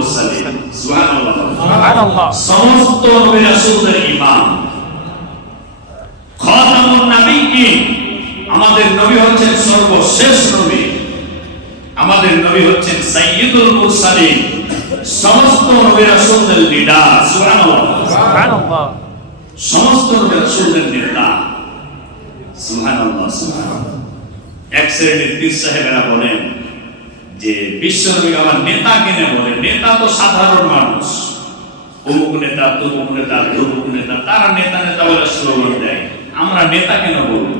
মুরসালিন। সুবহানাল্লাহ, সুবহানাল্লাহ। সমস্ত নবী রাসূলদের ইমাম, খাতামুন নবিয়্যিন। আমাদের নবী হচ্ছেন সর্বশেষ নবী, আমাদের নবী হচ্ছেন সাইয়্যিদুল মুরসালিন, সমস্ত নবী রাসূলদের লিডার। সুবহানাল্লাহ, সুবহানাল্লাহ। সমস্ত নবী রাসূলদের নেতা। সুবহানাল্লাহ, সুবহানাল্লাহ। এক শ্রেণীর পীর সাহেবেরা বলেন যে বিশ্বনবী আমার নেতা কেন বলে? নেতা তো সাধারণ মানুষ, অমুক নেতা, তমুক নেতা, তমুক নেতা, তারা নেতা নেতা বলে স্লোগান দেয়। আমরা নেতা কেন বলবো?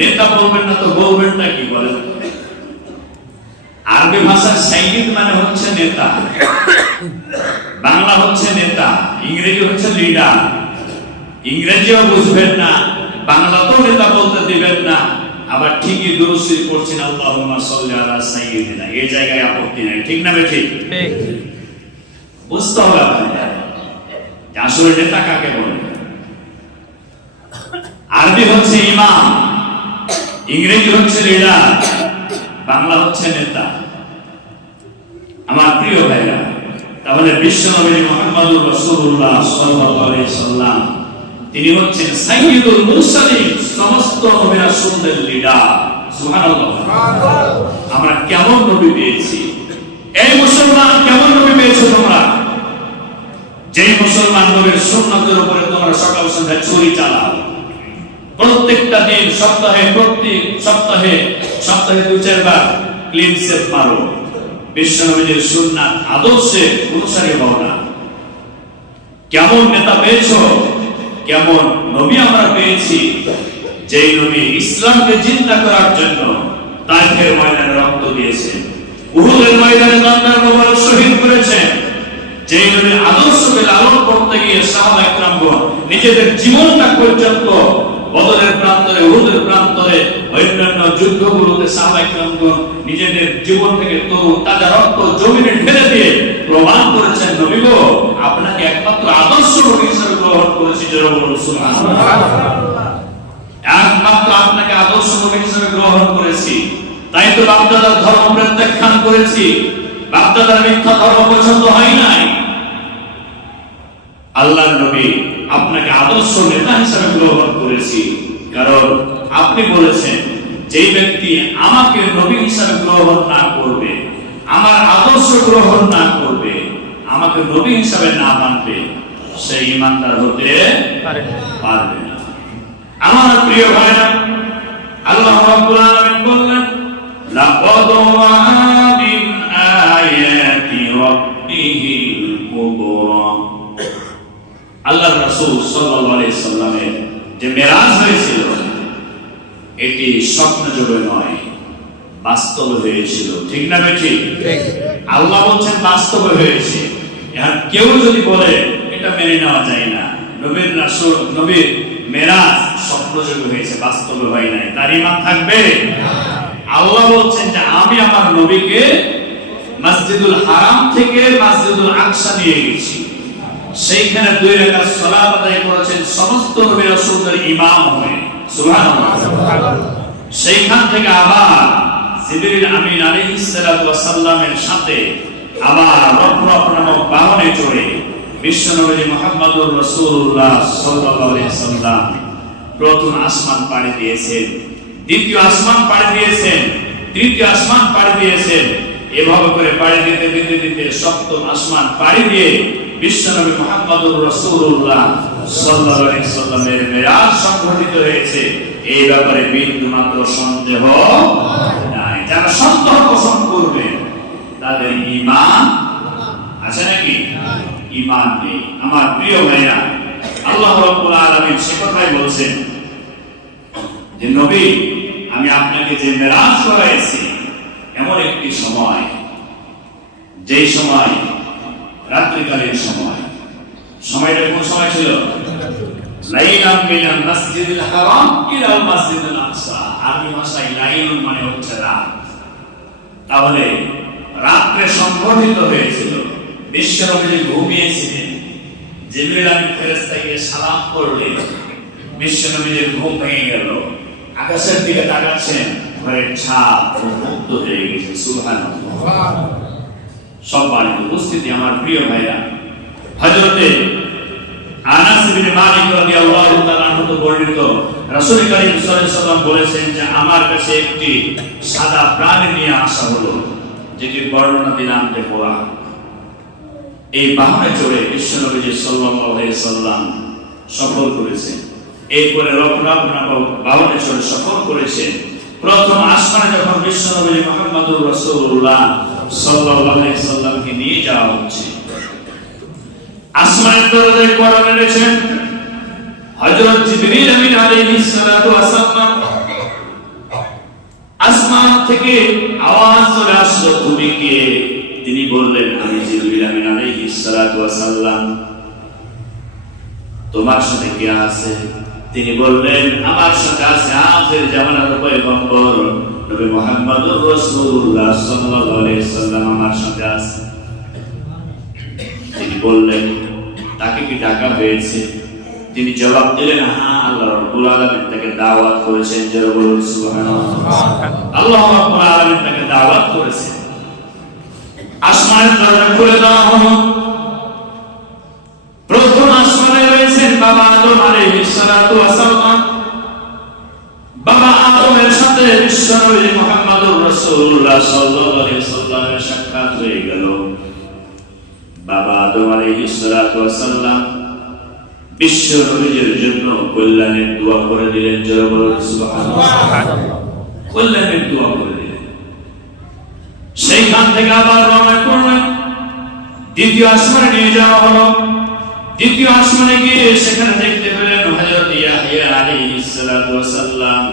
নেতা বলবেন না তো বলবেনটা কি বলেন? আরবি ভাষার সাইয়্যিদ মানে হচ্ছে নেতা, বাংলা হচ্ছে নেতা, ইংরেজি হচ্ছে লিডার। ইংরেজিও বুঝবেন না, বাংলাতেও নেতা বলতে দিবেন না, আবার ঠিকই দুরূদ শরীফ পড়ছেন আল্লাহুম্মা সাল্লি আলা সাইয়্যিদিনা, এই জায়গায় আপত্তি নাই। ঠিক না বেঠিক? ঠিক। বুঝতে হবে আপনাদের যে আসলে নেতা কাকে বলে। আরবি হচ্ছে ইমাম, ইংরেজি হচ্ছে লিডার, বাংলা হচ্ছে নেতা। আমার প্রিয় ভাইরা, তাহলে বিশ্বনবী মুহাম্মদুর রাসূলুল্লাহ সাল্লাল্লাহু আলাইহি সাল্লাম তিনি হচ্ছেন সাইয়্যিদুল মুরসালিন, সমস্ত নবী রাসূলদের লিডার। সুবহানাল্লাহ, সুবহানাল্লাহ। আমরা কেমন নবী পেয়েছি? এই মুসলমান কেমন নবী পেয়েছো তোমরা? যেই মুসলমান নবীর সুন্নাতের উপরে তোমরা সকাল সন্ধ্যা ছুরি চালাও, প্রত্যেকটা দিন প্রত্যেক সপ্তাহে 2-4 বার ক্লিন শেভ মারো, বিশ্বনবীর সুন্নাত আদর্শে অনুসারী হও না। কেমন নেতা পেয়েছো? কেমন নবী আমরা পেয়েছি? যেই নবী ইসলামকে জিন্দা করার জন্য তায়েফের ময়দানে রক্ত দিয়েছেন, উহুদের ময়দানে তার মোবারক শহীদ করেছেন। যেই নবীর আদর্শকে লালন করতে গিয়ে সাহাবায়ে কেরামগণ নিজেদের জীবনটা পর্যন্ত বদরের প্রান্তরে, উহুদের প্রান্তরে, অন্যান্য যুদ্ধগুলোতে সাহাবায়ে কেরামগণ নিজেদের জীবন থেকে তরু তাজা রক্ত জমিনে ঢেলে দিয়ে প্রমাণ করেছেন, নবী গো আপনাকে একমাত্র আদর্শ নবী হিসেবে গ্রহণ করেছি। যারা বলুন সুবহানাল্লাহ, একমাত্র আপনাকে আদর্শ নবী হিসেবে গ্রহণ করেছি। তাই তো বাপদাদার ধর্ম প্রত্যাখ্যান করেছি, বাপদাদার মিথ্যা ধর্ম পছন্দ হয় নাই। আল্লাহর নবী আপনাকে আদর্শ নেতা হিসেবে গ্রহণ করেছি, কারণ আপনি বলেছেন যেই ব্যক্তি আমাকে নবী হিসেবে গ্রহণ না করবে, আমার আদর্শ গ্রহণ না করবে, আমাকে নবী হিসেবে না মানবে, সে ঈমানদার হতে পারবে না। আমার প্রিয় ভাইরা, আল্লাহ রাব্বুল আলামিন বললেন লাকাদ রাআ মিন আয়াতি রাব্বিহিল কুবরা। আল্লাহর রাসূল সাল্লাল্লাহু আলাইহি সাল্লামের যে মেরাজ হয়েছিল এটি স্বপ্নযোগে নয়, বাস্তবে হয়েছিল। ঠিক না বেঠিক? ঠিক। আল্লাহ বলছেন বাস্তবে হয়েছে। এখন কেউ যদি বলে এটা মেনে নেওয়া যায় না, নবীর রাসূল নবীর মেরাজ স্বপ্নযোগে হয়েছে, বাস্তবে হয় নাই, তার ঈমান থাকবে না। আল্লাহ বলছেন যে আমি আমার নবীকে মসজিদুল হারাম থেকে মসজিদুল আকসা নিয়ে গেছি, সেইখানে 2 রাকাত সালাত আদায় করেছেন সমস্ত নবী রাসূলদের ইমাম হয়ে। সুবহানাল্লাহ, সুবহানাল্লাহ। সেইখান থেকে আবার জিবরিল আমিন আলাইহিস সালাতু ওয়াস সালামের সাথে আবার রফরফ নামক বাহনে চড়ে বিশ্বনবী মুহাম্মদুর রাসূলুল্লাহ সাল্লাল্লাহু আলাইহি সাল্লাম প্রথম আসমান পাড়ি দিয়েছেন, দ্বিতীয় আসমান পাড়ি দিয়েছেন, তৃতীয় আসমান পাড়ি দিয়েছেন। এভাবে করে পাড়ি দিতে দিতে দিতে সপ্তম আসমান পাড়ি দিয়ে বিশ্বনবী মুহাম্মদুর রাসূলুল্লাহ সাল্লাল্লাহু আলাইহি সাল্লামের মেরাজ সংঘটিত হয়েছে। এই ব্যাপারে বিন্দু মাত্র সন্দেহ নাই। যারা সন্দেহ পোষণ করবে তাদের ঈমান আছে নাকি? ঈমান নেই। আমার প্রিয় ভাইরা, আল্লাহ রাব্বুল আলামিন সে কথাই বলছেন যে নবী আমি আপনাকে যে মেরাজ করাইছি এমন একটি সময়, যেই সময় রাত্রিকালীন সময়। সময়টা কোন সময় ছিল? লাইলাম মিনাল মাসজিদিল হারাম ইলাল মাসজিদিল আকসা। আরবি ভাষায় লাইলুন মানে হচ্ছে রাত। তাহলে রাত্রে সংঘটিত হয়েছিল। বিশ্বনবী ঘুমিয়েছিলেন, জিবরিল আমিন ফেরেশতা গিয়ে সালাম করলেন, বিশ্বনবীর ঘুম ভেঙে গেল, আকাশের দিকে তাকাচ্ছেন, ঘরের ছাদ মুক্ত হয়ে গেছে। সুবহানাল্লাহ। সম্মানিত উপস্থিতি, আমার প্রিয় ভাইরা, হযরতে আনাস ইবনে মালিক রাদিয়াল্লাহু তাআলা আনহু বর্ণিত রাসূল কারীম সাল্লাল্লাহু আলাইহি ওয়াসাল্লাম বলেছেন যে আমার কাছে একটি সাদা প্রাণী নিয়ে আসা হলো, যেটির বর্ণনা দিলাম যে ঘোড়া। এই বাহনে চড়ে বিশ্বনবী সাল্লাল্লাহু আলাইহি ওয়াসাল্লাম সফর করেছেন। এরপরে রকরাবনা বাহনে চড়ে সফর করেছেন। প্রথম আসমানে যখন বিশ্বনবী মুহাম্মদুর রাসূলুল্লাহ সাল্লাল্লাহু আলাইহি ওয়াসাল্লামকে নিয়ে যাওয়া হচ্ছে, আসমানের দরজায় কড়া নেড়েছেন হযরত জিবরিল আমিন আলাইহিস সালাতু ওয়াস সালাম। আসমান থেকে আওয়াজ চলে আসলো, তুমি কে? তিনি বললেন, আমি জিবরিল আমিন আলাইহিস সালাতু ওয়াস সালাম। তোমার সাথে কে আছে? তিনি বললেন, আমার সাথে আছে আখির জামানার পয়গম্বর নবী মুহাম্মদুর রাসূলুল্লাহ সাল্লাল্লাহু আলাইহি ওয়াসাল্লাম আমার সাথে আছে। তিনি বললেন, তাকে কি ডাকা হয়েছে? তিনি জবাব দিলেন, হ্যাঁ, আল্লাহ রাব্বুল আলামিন তাকে দাওয়াত করেছেন। যারা বলুন সুবহানাল্লাহ। আল্লাহ রাব্বুল আলামিন তাকে দাওয়াত করেছেন। আসমানের দরজা খুলে দেওয়া হলো। প্রথম আসমানে রয়েছেন বাবা আদম আলাইহিস সালাতু ওয়াস সালাম। বাবা আদমের সাথে বিশ্বনবী মুহাম্মদুর রাসূলুল্লাহ সাল্লাল্লাহু আলাইহি ওয়াসাল্লামের সাক্ষাৎ হয়ে গেল। বাবা আদম আলাইহিস সালাতু ওয়াস সালাম বিশ্বনবীর জন্য কল্যাণের দোয়া করে দিলেন। যারা বলুন সুবহানাল্লাহ। কল্যাণের দোয়া করে দিলেন। সেইখান থেকে আবার রওনা করলেন। দ্বিতীয় আসমানে নিয়ে যাওয়া হলো। দ্বিতীয় আসমানে গিয়ে সেখানে দেখতে পেলেন হযরত ইয়াহইয়া আলাইহিস সালাতু ওয়াস সালাম।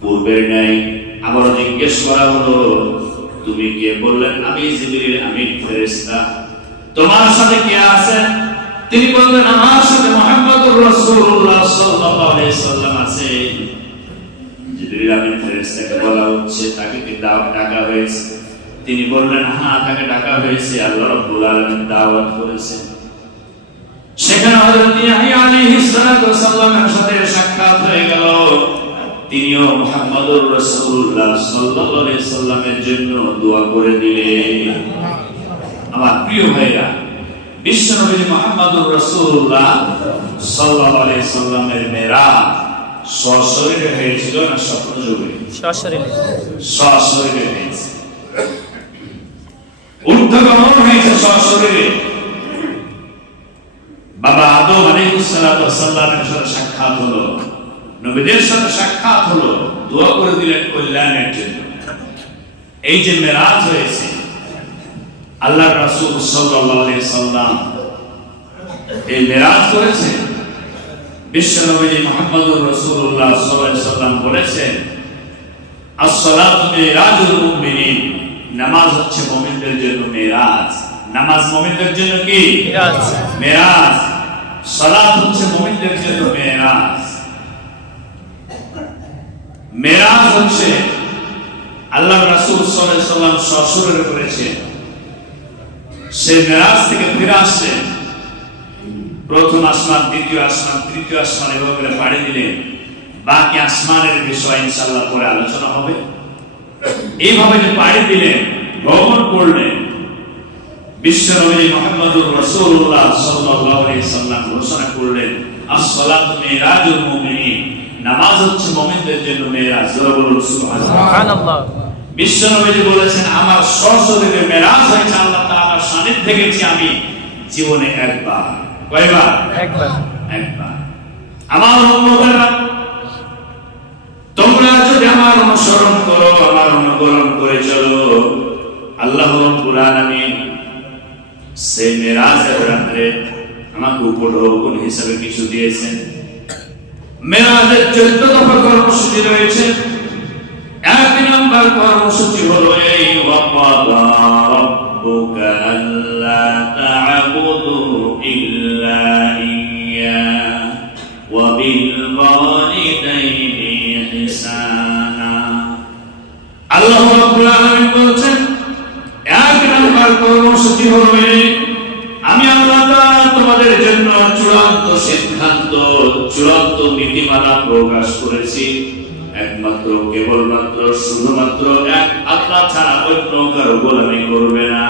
পূর্বের ন্যায় আবার জিজ্ঞেস করা হলো, তুমি কে? বললেন, আমি জিবরিল আমিন ফেরেশতা। তোমার সাথে কে আছে? তিনি বললেন, আমার সাথে মুহাম্মদুর রাসূলুল্লাহ সাল্লাল্লাহু আলাইহি ওয়াসাল্লাম আছে। জিবরিল আমিন ফেরেশতাকে বলা হচ্ছে, তাকে কি ডাকা হয়েছে? তিনি বললেন, হ্যাঁ, তাকে ডাকা হয়েছে, আল্লাহ রাব্বুল আলামিন দাওয়াত করেছেন। সেখানে হযরত ইয়াহইয়া আলাইহিস সালাতু ওয়াস সালামের সাথে সাক্ষাৎ হয়ে গেল। তিনিও মুহাম্মদুর রাসূলুল্লাহ সাল্লাল্লাহু আলাইহি ওয়াসাল্লামের জন্য দোয়া করে দিলেন। আমার প্রিয় ভাইরা, বিশ্বনবী মুহাম্মদুর রাসূলুল্লাহ সাল্লাল্লাহু আলাইহি ওয়াসাল্লামের মেরাজ সশরীরে হয়েছিল না স্বপ্নযোগে? সশরীরে। সশরীরে হয়েছে। ঊর্ধ্বগমন হয়েছে সশরীরে। বাবা আদম আলাইহিস সালাতু ওয়াস সালামের সাথে সাক্ষাৎ হলো, নবীদের সাথে সাক্ষাৎ হলো, দোয়া করে দিলেন কল্যাণের জন্য। এই যে মেরাজ হয়েছে, আল্লাহর রাসূল সাল্লাল্লাহু আলাইহি সাল্লাম এই মেরাজ করেছেন। বিশ্বনবী মুহাম্মদুর রাসূলুল্লাহ সাল্লাল্লাহু আলাইহি সাল্লাম বলেছেন, আস-সালাতু মিরাজুল মুমিনিন। নামাজ হচ্ছে মুমিনদের জন্য মেরাজ। নামাজ মুমিনদের জন্য কি? মেরাজ। মেরাজ। সালাত হচ্ছে মুমিনদের জন্য মেরাজ। মেরাজ হচ্ছে আল্লাহর রাসূল সাল্লাল্লাহু আলাইহি সাল্লাম সশরীরে করেছেন। সেই মেরাজ থেকে ফিরে আসছেন। প্রথম আসমান, দ্বিতীয় আসমান, তৃতীয় আসমান এভাবে পাড়ি দিলেন। বাকি আসমানের বিষয় ইনশাআল্লাহ পরে আলোচনা হবে। এইভাবে যে পাড়ি দিলেন, ভ্রমণ করলেন, বিশ্বনবী মুহাম্মদুর রাসূলুল্লাহ সাল্লাল্লাহু আলাইহি সাল্লাম ঘোষণা করলেন, আস-সালাতু মিরাজুল মুমিনিন। নামাজ হচ্ছে মুমিনদের জন্য মেরাজ। জোরে বলুন সুবহানাল্লাহ। বিশ্বনবী বলেছেন, আমার সশরীরে মেরাজ হয়েছে, আল্লাহ তাআলার সান্নিধ্যে গেছি আমি জীবনে একবার। কয়বার? একবার। একবার। আমার উম্মতেরা, তোমরা যদি আমার অনুসরণ করো, আমার অনুকরণ করে চলো, আল্লাহ রাব্বুল আলামিন সেই মেরাজের রাতে আমাকে উপঢৌকন হিসেবে কিছু দিয়েছেন। মেরাজের 14 দফা কর্মসূচি রয়েছে। 1 নম্বর কর্মসূচি হলো এই, ওয়াকাদা রাব্বুকা আল্লা তা'বুদু ইল্লা ইয়্যা ওয়া বিল ওয়ালিদাইনি ইহসানা। আল্লাহ রাব্বুল আলামিন বলেন, 1 নম্বর কর্মসূচি হলো এই, আমি আল্লাহ তাআলা তোমাদের জন্য চূড়ান্ত সিদ্ধান্ত, চূড়ান্ত নীতিমালা প্রকাশ করেছি। একমাত্র কেবলমাত্র শুধুমাত্র এক আল্লাহ ছাড়া অন্য কারো গোলামি করবে না,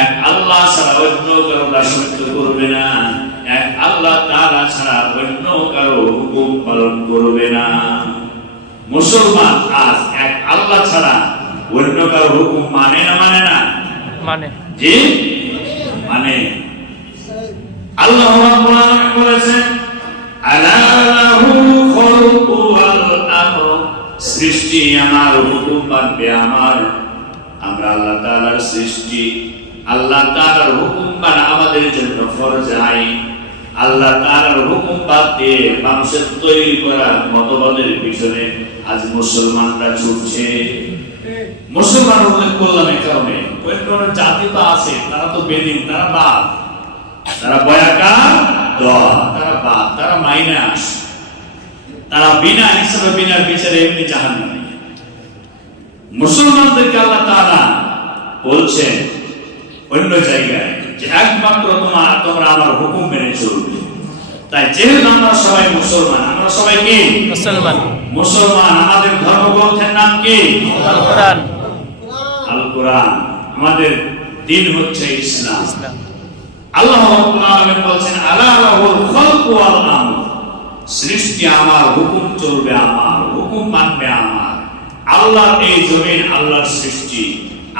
এক আল্লাহ ছাড়া অন্য কারো দাসত্ব করবে না, এক আল্লাহ তাআলা ছাড়া অন্য কারো হুকুম পালন করবে না। মুসলমান আজ এক আল্লাহ ছাড়া অন্য কারো হুকুম মানে না? মানে না? মানে জি মানে। আল্লাহ রাব্বুল আলামিন বলেছেন আলা লাহু খালকু ওয়াল আমর, সৃষ্টি আমার, হুকুম মানবে আমার। আমরা আল্লাহ তাআলার সৃষ্টি, আল্লাহ তাআলার হুকুম মানা আমাদের জন্য ফরজ আইন। আল্লাহ তাআলার হুকুম বাদ দিয়ে মানুষের তৈরি করা মতবাদের পিছনে আজ মুসলমানরা ছুটছে। মুসলমান উল্লেখ করলাম এই কারণে, অন্য জাতি তো আছে, তারা তো বেদিন, তারা বাদ, তারা বয়াকা দোয়া, তারা বাদ, তারা মাইনাস, তারা বিনা হিসাবে বিনা বিচারে এমনি জাহান্নামী। মুসলমানদেরকে আল্লাহ তাআলা বলছেন অন্য জায়গায় যে একমাত্র তোমরা আমার হুকুম মেনে চলবে। তাই যেহেতু আমরা সবাই মুসলমান, আমরা সবাই কি মুসলমান, মুসলমান, আমাদের ধর্মগ্রন্থের নাম কি? আল কোরআন। আল কোরআন, আমাদের দিন হচ্ছে ইসলাম। আল্লাহ রাব্বুল আলামিন বলেন আলা লাহুল খালকু ওয়াল আমর, সৃষ্টি আমার, হুকুম চলবে আমার, হুকুম মানবে আমার। আল্লাহর এই জমিন আল্লাহর সৃষ্টি,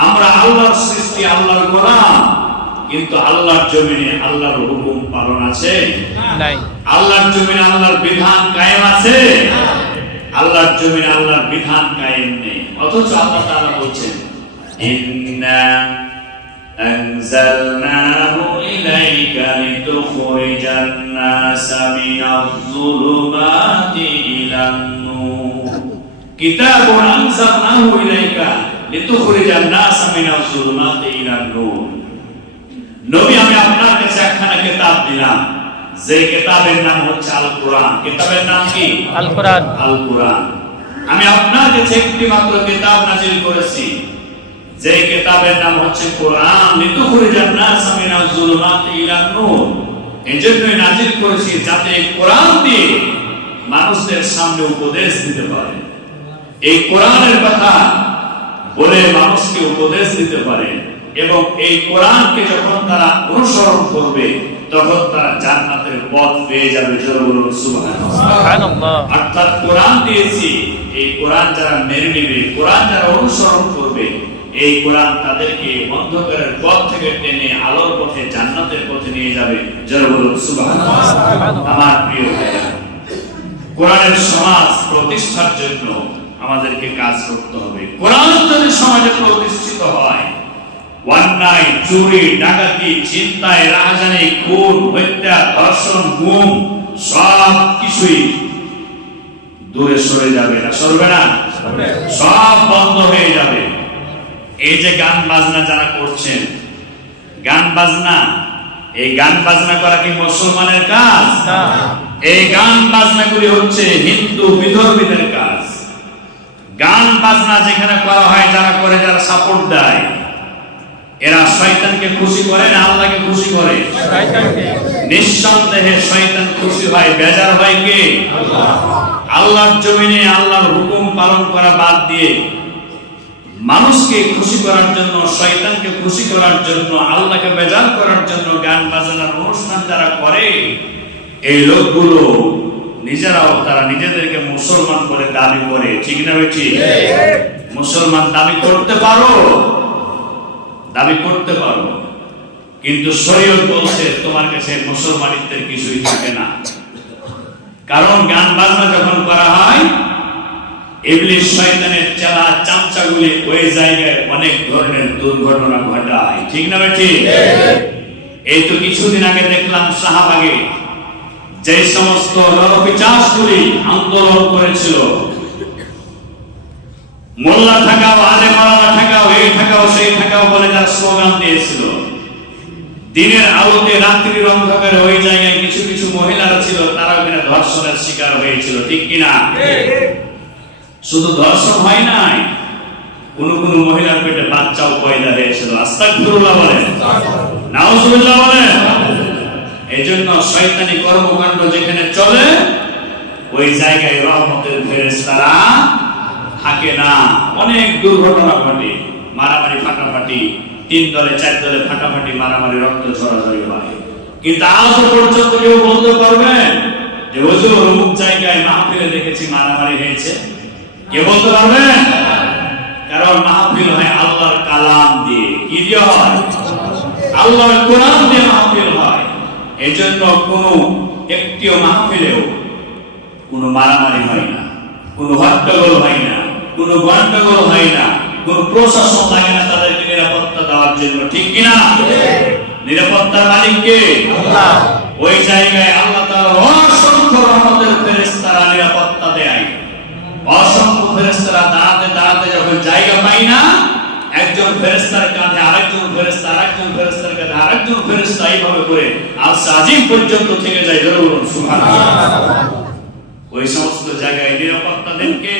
আমরা আল্লাহর সৃষ্টি, আল্লাহর গোলাম, কিন্তু আল্লাহর জমিনে আল্লাহর হুকুম পালন আছে? নাই। আল্লাহর জমিনে আল্লাহর বিধান কায়েম আছে? আল্লাহর জমিনে আল্লাহর বিধান কায়েম নেই। অথচ আল্লাহ তাআলা বলছেন ইন্না আনজালনাহু ইলাইকা লিতুখরিজান নাসা মিনাজ-যুলুমাতি ইলান-নূর, কিতাবুন আনজালনাহু ইলাইকা লিতুখরিজান নাসা মিনাজ-যুলুমাতি ইলান-নূর। নবী, আমি আপনার কাছে একখানা কিতাব দিলাম, যে কিতাবের নাম হচ্ছে আল কোরআন। কিতাবের নাম কি? আল কোরআন। আল কোরআন। আমি আপনার কাছে একটি মাত্র কিতাব নাযিল করেছি, যে কিতাবের নাম হচ্ছে কোরআন। লিতুখরিজান নাস মিনাজ যুলুমাতি ইলান নূর, এজন্যই নাযিল করেছি যাতে এই কোরআন দিয়ে মানুষদের সামনে উপদেশ দিতে পারে, এই কোরআনের কথা বলে মানুষকে উপদেশ দিতে পারে, এবং এই কোরআনকে যখন তারা অনুসরণ করবে তখন তারা জান্নাতের পথ পেয়ে যাবে। জোরে বলুন সুবহানাল্লাহ। অর্থাৎ কোরআন দিয়েছি, এই কোরআন যারা মেনে নেবে, কোরআন যারা অনুসরণ করবে, এই কোরআন তাদেরকে অন্ধকারের পথ থেকে টেনে আলোর পথে, জান্নাতের পথে নিয়ে যাবে। জোরে বলুন সুবহানাল্লাহ। আমার প্রিয় ভাইরা, কোরআনের সমাজ প্রতিষ্ঠার জন্য আমাদেরকে কাজ করতে হবে। কোরআন যদি সমাজে প্রতিষ্ঠিত হয়, অন্যায়, চুরি, ডাকাতি, ছিনতাই, রাহাজানি, খুন, হত্যা, ধর্ষণ, গুম সব কিছুই দূরে সরে যাবে। না সরবে না? সব বন্ধ হয়ে যাবে। এই যে গান বাজনা যারা করছেন, গান বাজনা, এই গান বাজনা করা কি মুসলমানের কাজ? এই গান বাজনাগুলি হচ্ছে হিন্দু বিধর্মীদের কাজ। গান বাজনা যেখানে করা হয়, যারা করে, যারা সাপোর্ট দেয়, এরা শয়তানকে খুশি করে না আল্লাহকে খুশি করে? নিঃসন্দেহে শয়তান খুশি হয়, বেজার হয় কে? আল্লাহর জমিনে আল্লাহর হুকুম পালন করা বাদ দিয়ে মানুষকে খুশি করার জন্য, শয়তানকে খুশি করার জন্য, আল্লাহকে বেজার করার জন্য গান বাজনার অনুষ্ঠান যারা করে, এই লোকগুলো নিজেরাও, তারা নিজেদেরকে মুসলমান বলে দাবি করে। ঠিক না বেঠি? মুসলমান দাবি করতে পারো, দাবি করতে পারো, কিন্তু শরীয়ত বলছে তোমার কাছে মুসলমানিত্বের কিছুই থাকে না। কারণ গান বাজনা যখন করা হয়, ইবলিস শয়তানের চেলা চামচাগুলি ওই জায়গায় অনেক ধরনের দুর্ঘটনা ঘটায়। ঠিক না বেঠি? এই তো কিছুদিন আগে দেখলাম শাহবাগে যে সমস্ত নরপিচাসগুলি আন্দোলন করেছিল, মোল্লা থাকাও, আলেম ওলামা থাকাও, এই থাকাও, সেই থাকাও বলে যারা স্লোগান দিয়েছিল, দিনের আলোতে রাত্রির অন্ধকারে ওই জায়গায় কিছু কিছু মহিলারা ছিল, তারা ওখানে ধর্ষণের শিকার হয়েছিল। ঠিক কিনা? শুধু ধর্ষণ হয় নাই, কোন কোন মহিলার পেটে বাচ্চাও পয়দা হয়েছিল। আস্তাগফিরুল্লাহ বলেন, নাউজুবিল্লাহ বলেন। এজন্য শয়তানি কর্মকাণ্ড যেখানে চলে, ওই জায়গায় রহমতের ফেরেশতারা থাকে না, অনেক দুর্ঘটনা ঘটে, মারামারি ফাটাফাটি, 3 দলে 4 দলে ফাটাফাটি, মারামারি, রক্ত ঝরাঝরি হয়। কিন্তু আজও পর্যন্ত কেউ বলতে পারবেন যে হুজুর অমুক জায়গায় মাহফিলে দেখেছি মারামারি হয়েছে? কে বলতে পারবেন? কারণ মাহফিল হয় আল্লাহর কালাম দিয়ে। কি দিয়ে হয়? আল্লাহর কোরআন দিয়ে মাহফিল হয়। এজন্য কোন একটিও মাহফিলেও কোনো মারামারি হয় না, কোনো হট্টগোল হয় না, কোনো গন্ডগোল হয় না, কোনো প্রশাসন লাগে না তাদেরকে নিরাপত্তা দেওয়ার জন্য। ঠিক কিনা? নিরাপত্তার মালিক কে? আল্লাহ। ওই জায়গায় আল্লাহ তাআলা অসংখ্য রহমতের ফেরেশতারা নিরাপত্তা দেয়। অসংখ্য ফেরেশতারা দাঁড়াতে দাঁড়াতে যখন জায়গা পায় না, একজন ফেরেশতার কাঁধে আরেকজন ফেরেশতা, আরেকজন ফেরেশতার কাঁধে আরেকজন ফেরেশতা, এইভাবে করে আরশ আজিম পর্যন্ত থেকে যায়। জোরে বলুন সুবহানাল্লাহ। ওই সমস্ত জায়গায় নিরাপত্তা দেন কে?